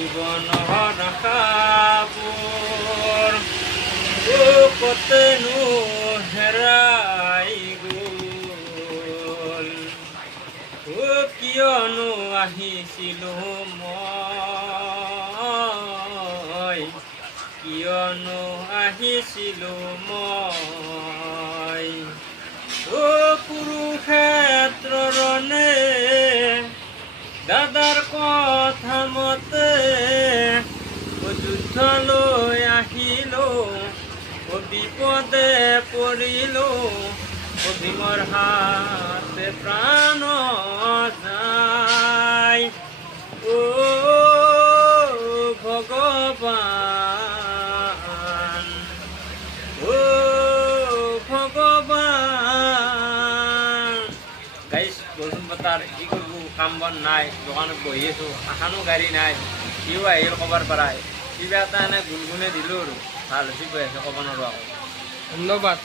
জীৱনৰ আশাবোৰ কতেনো হেৰাই গ'ল। কিয়নো আহিছিলো মই, কিয়নো আহিছিলো মই। কুৰুক্ষেত্ৰ ৰণে দাদাৰ কথা মতে যুদ্ধলৈ আহিলো, বিপদে পৰিলো, ভীমৰ হাতে প্ৰাণ যায়। ভগৱান, ভগৱান। গাইছ বৰষুণ বতাৰ কি কৰিব, কাম বন নাই, দোকানত বহি আছোঁ, এখনো গাড়ী নাই। সিও আহিল ক'বাৰ পৰাই, কিবা এটা এনে গুণগুণে দিলোঁ আৰু ভাল হৈছে, গৈ আছে ক'ব নোৱাৰোঁ আকৌ। ধন্যবাদ।